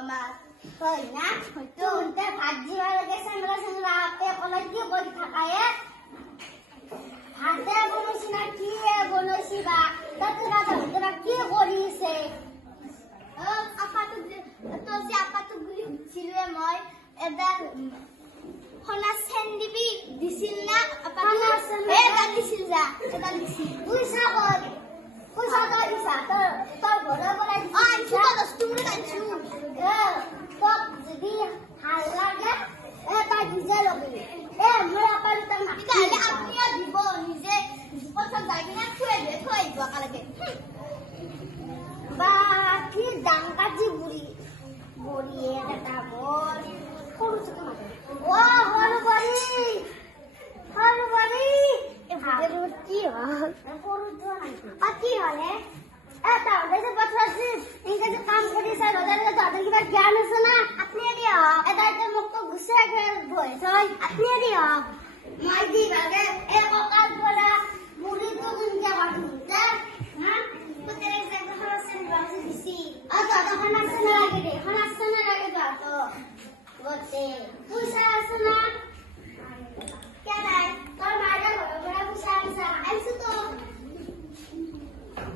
আমার হয় না হয়তো উনতে ভাজি মারা গেছে আমরা সঙ্গে আপে কোন কি বলি থাকায় হাতে বনছি না কি বনছি বা তোরা তোরা কি করিছে আপা তো যে আপা তো গুলি ছিল মই এদার হনা সেন্ডিবি দিছিল না আপা এটা দিছিল যা এটা দিছিল তুই সাগর দিছা তোর বড়